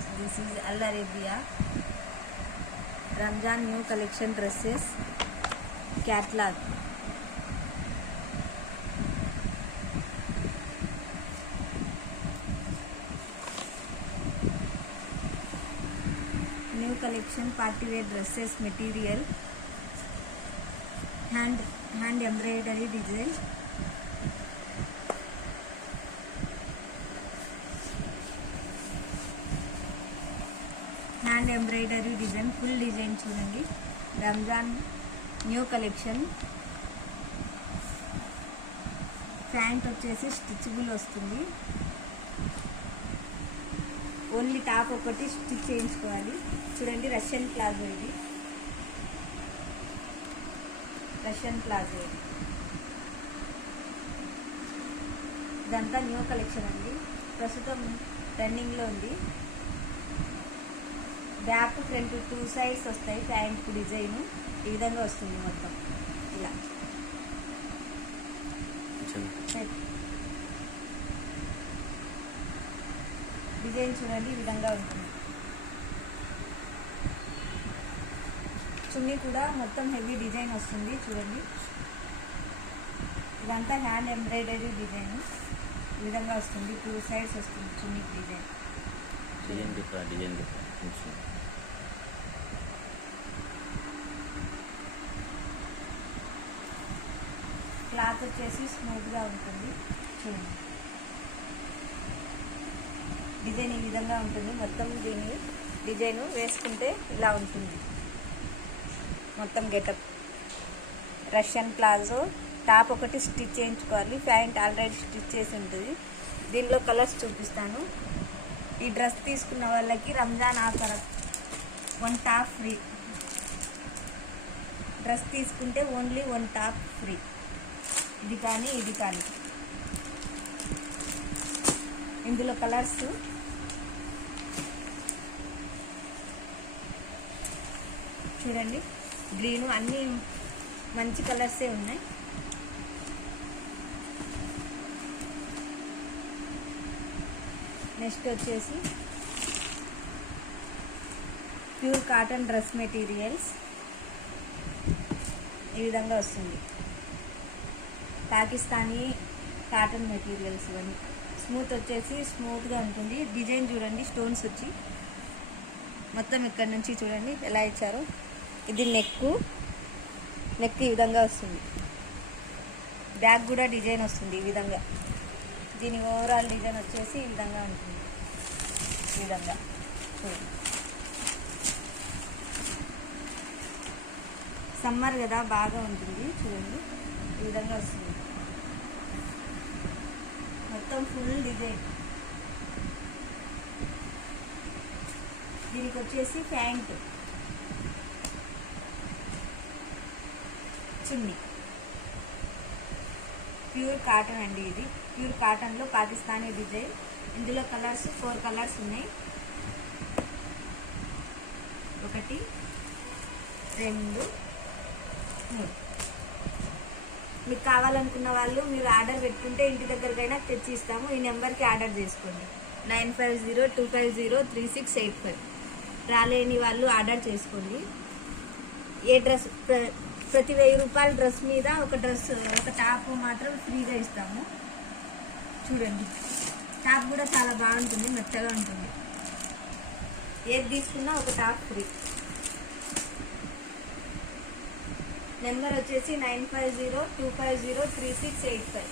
friends, this is Al Arabia Ramzan new collection dresses catalog. New collection party wear dresses material, hand embroidery design. Hand embroidery design, full design చూడండి. Ramzan new collection. Pant వచ్చేసి stitchable వస్తుంది. Only top ఒకటి stitch చేయించుకోవాలి. చూడండి, Russian palazzo ఇది. Russian palazzo ఇది. ఇదంతా new collection అండి, ప్రస్తుతం రన్నింగ్లో ఉంది. బ్యాక్ ఫ్రంట్ 2 సైడ్స్ వస్తాయి. ప్యాంట్ డిజైన్ ఈ విధంగా వస్తుంది మొత్తం ఇలా. డిజైన్ చూడండి, ఈ విధంగా ఉంటుంది. చున్నీ కూడా మొత్తం హెవీ డిజైన్ వస్తుంది చూడండి. ఇదంతా హ్యాండ్ ఎంబ్రాయిడరీ డిజైన్ ఈ విధంగా వస్తుంది. 2 సైడ్స్ వస్తుంది చున్నీ డిజైన్. క్లాత్ వచ్చేసి స్మూత్గా ఉంటుంది చూడండి. డిజైన్ ఈ విధంగా ఉంటుంది. మొత్తం దీన్ని డిజైన్ వేసుకుంటే ఇలా ఉంటుంది మొత్తం గెటప్. రష్యన్ ప్లాజో, టాప్ ఒకటి స్టిచ్ చేయించుకోవాలి. ప్యాంట్ ఆల్రెడీ స్టిచ్ చేసి ఉంటుంది. దీనిలో కలర్స్ చూపిస్తాను. ఈ డ్రెస్ తీసుకున్న వాళ్ళకి Ramzan offer 1 top free. Dress తీసుకుంటే ఓన్లీ 1 టాప్ ఫ్రీ. ఇది కానీ ఇది కానీ. ఇందులో కలర్స్ చూడండి, గ్రీను, అన్నీ మంచి కలర్సే ఉన్నాయి. నెక్స్ట్ వచ్చేసి ప్యూర్ కాటన్ డ్రెస్ మెటీరియల్స్ ఈ విధంగా వస్తుంది. పాకిస్తానీ కాటన్ మెటీరియల్స్ ఇవన్నీ. స్మూత్ వచ్చేసి స్మూత్గా ఉంటుంది. డిజైన్ చూడండి, స్టోన్స్ వచ్చి మొత్తం ఇక్కడ నుంచి చూడండి ఎలా ఇచ్చారో. ఇది నెక్ ఈ విధంగా వస్తుంది. బ్యాక్ కూడా డిజైన్ వస్తుంది ఈ విధంగా. దీని ఓవరాల్ డిజైన్ వచ్చేసి ఈ విధంగా ఉంటుంది. ఈ విధంగా చూడండి. సమ్మర్ కదా బాగా ఉంటుంది చూడండి. ఈ విధంగా వస్తుంది మొత్తం ఫుల్ డిజైన్. దీనికి వచ్చేసి ప్యాంట్, చున్నీ. ప్యూర్ కాటన్ అండి ఇది. ప్యూర్ కాటన్లో పాకిస్తానీ డిజైన్. ఇందులో కలర్స్ 4 కలర్స్ ఉన్నాయి. 1 2 3. మీకు కావాలనుకున్న వాళ్ళు మీరు ఆర్డర్ పెట్టుకుంటే ఇంటి దగ్గరకైనా తెచ్చి ఇస్తాము. ఈ నెంబర్కి ఆర్డర్ చేసుకోండి. 9502203685. రాలేని వాళ్ళు ఆర్డర్ చేసుకోండి. ఏ డ్రెస్ ప్రతి 1000 రూపాయల డ్రెస్ మీద ఒక టాప్ మాత్రం ఫ్రీగా ఇస్తాము. చూడండి, టాప్ కూడా చాలా బాగుంటుంది, మెత్తగా ఉంటుంది. ఏది తీసుకున్నా ఒక టాప్ ఫ్రీ. నెంబర్ వచ్చేసి 9502503685.